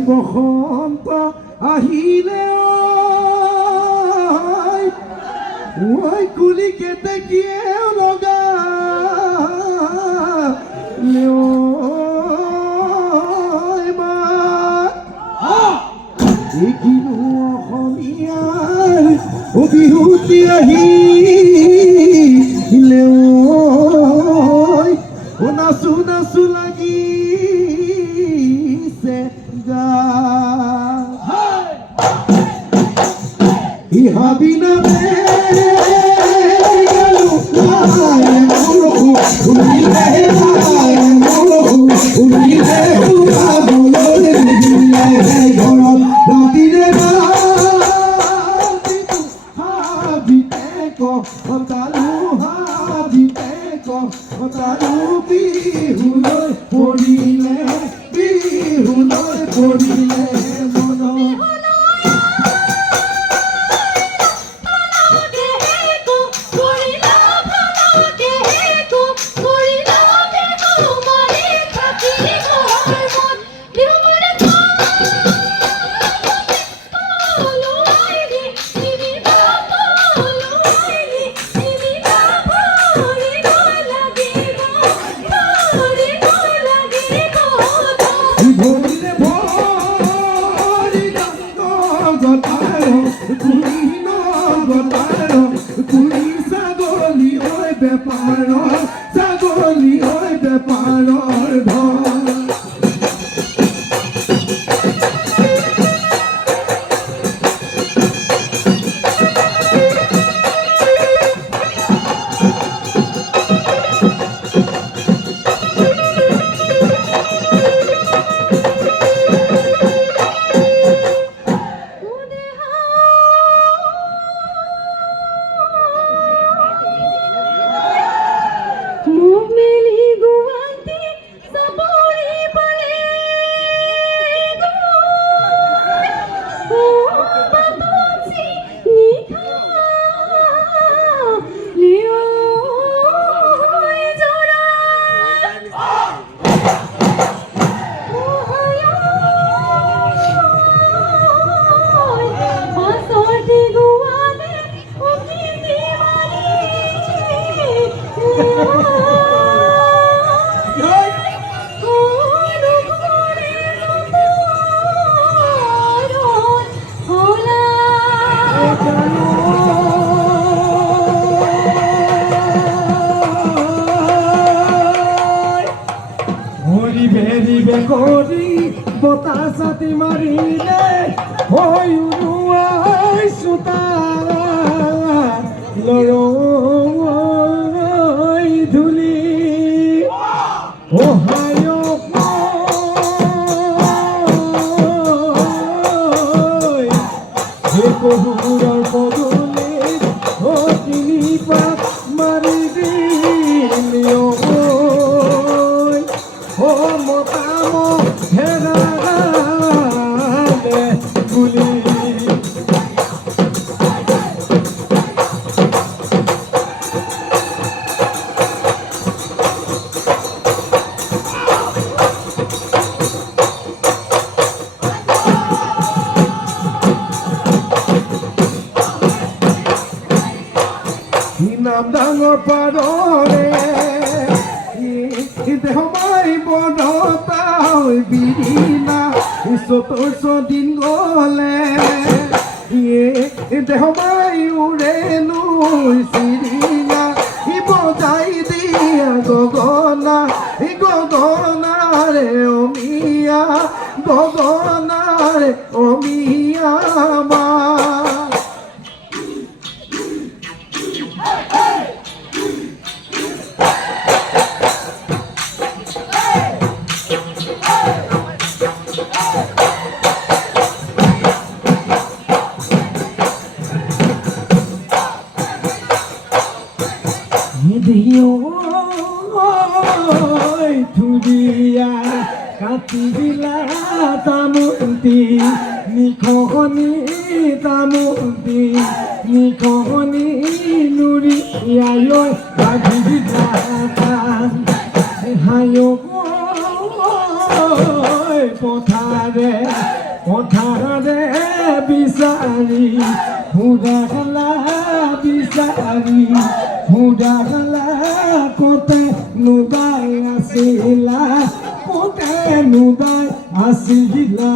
বসন্ত আহিলে ঐ কুলি কেতেকীয়ে লগা কিনো অসমীয়াৰ বিহুতি আহিলে নাচো নাচো লাগিছে গা ইহাবি নামে বতাসাতি মাৰিলে হই উড়ুয়াই সুতা লৰই ধুলি ওহায় হে কহুৰৰ পদুলি ও তিনি পাত মাৰি দিলি ও মতাম হেৰা গুলি নাম ডাঙৰ পাৰৰে দেহমাই বনতা বিৰিনা চতুৰ্থ দিন গলে দেহমাই উৰেনো চিৰিঙা বজাই দিয়া গগনা গগনাৰে অমিয়া গগনাৰে অমিয়া মা ধুৰিয়া কাটি দিলা তামুন্তি নিখনি তামুন্তি নিখনি নুৰিয়ালৈ বাজি দিলা হায় পথাৰে পথাৰে বিচাৰি সুদালা বিচাৰি সুদালা কতে নুদাই আছিলা কতে নুদাই আছিলা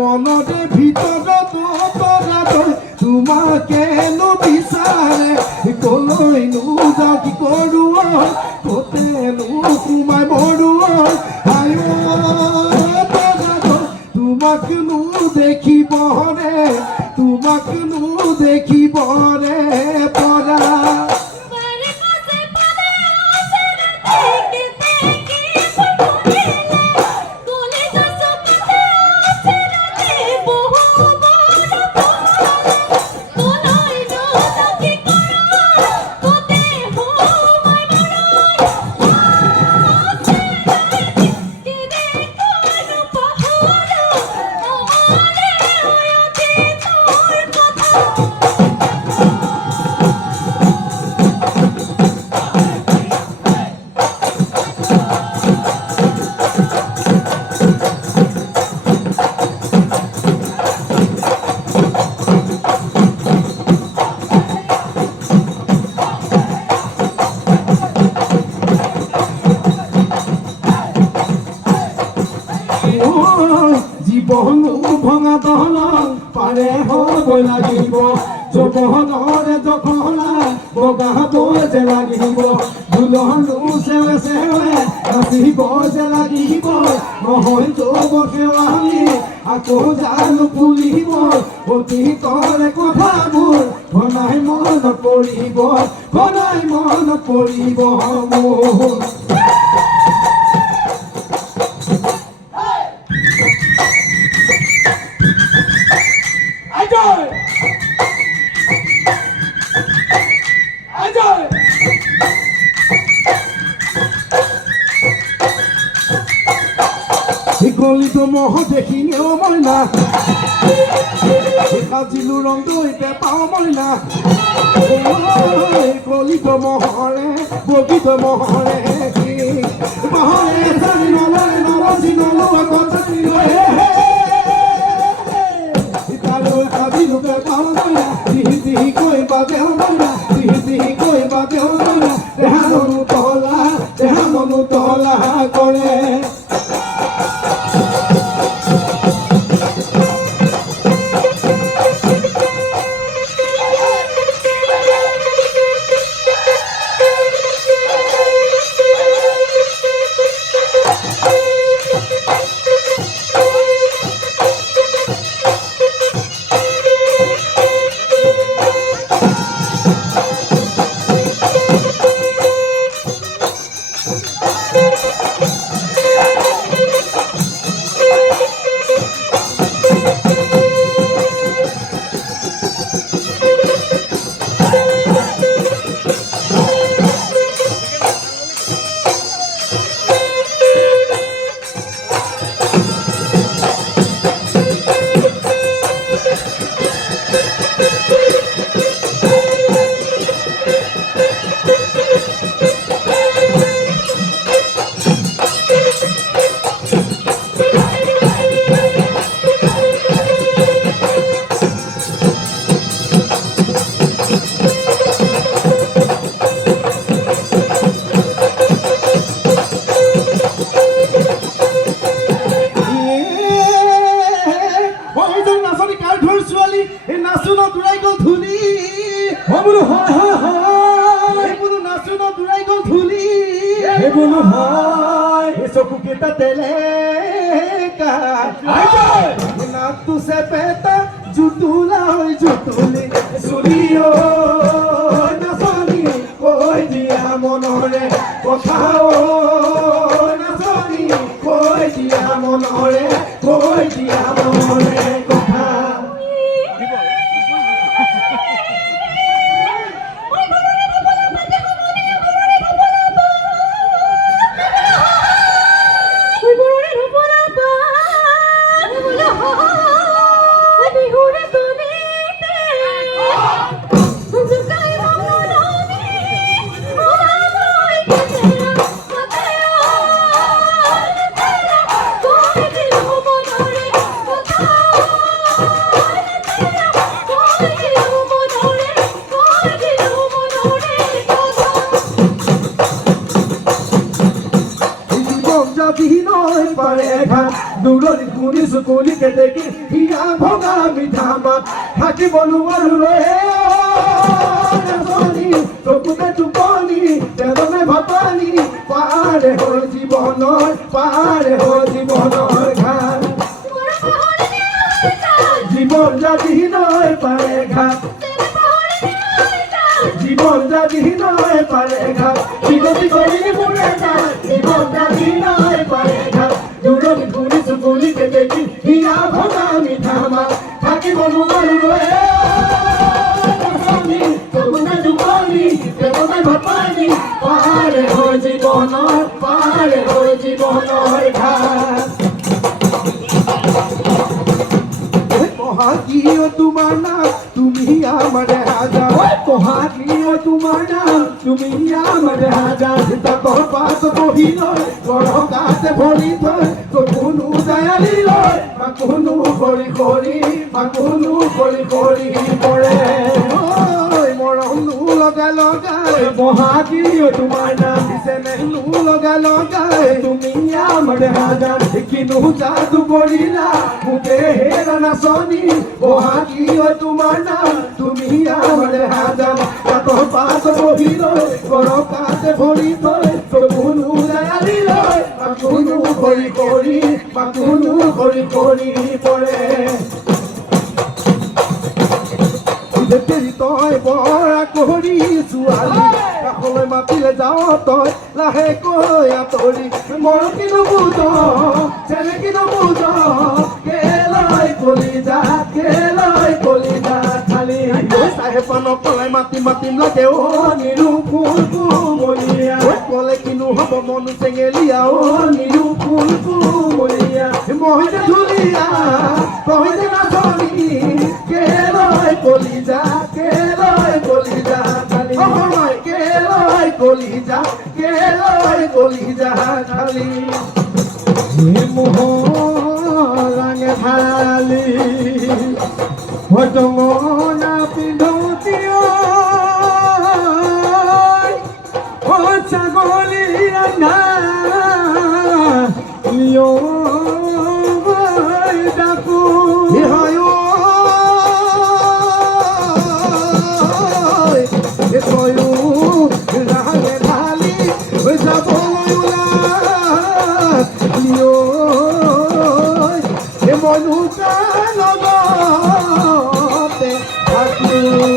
মনতে ভিতৰত তোমাকে বিচাৰে কলৈনো যাওঁ কি কৰো কতেনো সোমাই মৰো তোমাকনো দেখিবৰে তোমাকনো দেখিবৰে পৰা জীৱনো ভঙা দহন পাৰে হ'ব লাগিব জপহনৰে জখলা বগা যে লাগিব দুলহনো চেৱে চেৱে নাচিব যে লাগিব নহয় যুৱ সেৱালী আকৌ জানো ফুলিব অতীতৰে কথাবোৰ ঘনাই মনত পৰিব ঘনাই মনত পৰিব মোৰ গলিতো মহ দেখিলেও মইনা সাজিলো ৰংটো এতিয়া পাওঁ মইনা গলিতো মহৰে বগিত মহৰে মহৰে চাৰি নলৰে নলজি নলোৱা কথা তালৈ সাজিলো পাওঁ মইনা দিহি দিহি কৈ বাজে মইনা দিহি দিহি কৈ বাজে মইনা দেহা মনো তলা কৰে নাচনী কাৰ ঘৰ ছোৱালী এই নাচোনত উৰাই গ'ল ধুলি হয় বোলো হয় হয় হয় cuenta teleca. Na tu sepeta, jutula oi jutuli, sulio na soni, koi dia monore, kothao na soni, koi dia monore, koi dia monore, kothao. দূৰৰ কুনি চকুলিকে দেখি হিয়া ভগা মিঠা মাত থাকিব নোৱাৰো ৰে নাচনি চকুতে টোপনি তেজনে ভাপানি পাৰে হৈ জীৱনৰ ঘাট জীৱন যদি নয় পাৰে ঘাট জীবন যদি নয় পাৰে ঘাট বিগতি কৰি মোৰে ঘাট জীবন যদি নয় পাৰে ঘাট দূৰৰ কুনি চকুলিকে দেখি হিয়া ভগা মিঠা মাত থাকিব নোৱাৰো ৰে নাচনি চকুতে টোপনি তেজনে ভাপানি পাৰে হৈ জীৱনৰ ঘাট পহাকিও তোমাৰ নাম তুমি আমাৰ হাজাৰ পহাকিও তোমাৰ নাম তুমি আমাৰ হাজাৰ তাকৰ পাছ বহিল গড় গাতে ভৰি থৈ কোনো দয়ালি লয় কোনো কৰি পৰে মৰমনো লগাই পহাকিও তোমাৰ নাম চেনেহনো লগাই তুমি আমাৰ হাজাৰ কিনো যাদু কৰিলা মুখে হেৰা নাচনি পহাকিও তোমাৰ নাম তুমি আমাৰ হাজাৰ তাকৰ পাছ বহিল গড় গাতে ভৰি থৈ কোনো দয়ালি লয় কোনো কৰি পৰে তই বৰা কৰি ছোৱালী কাষলৈ মাতিলে যাওঁ তই লাহেকৈ আঁতৰি মৰ কিনো বুজ চেনেকি নুবুজ কেলৈ কলিজা খালি চাহে পান পলাই মাতিম লাগে অ নিৰুফুল কুমলীয়া কলে কিনো হ'ব মন চেঙেলীয়া অ নিৰুফুল কুমলীয়া মহিনে ধুলীয়া কহিনে নাচনি কেলৈ কলিজা খালি সময় কেলৈ কলিজা খালি মোহৰাঙে ঢালি ভটঙনা পিন্ধতি ছাগলী ৰান্ধা ডাকো ৰাঙে ঢালি যাবলৈ ওলাই মনুকা লগতে থাকো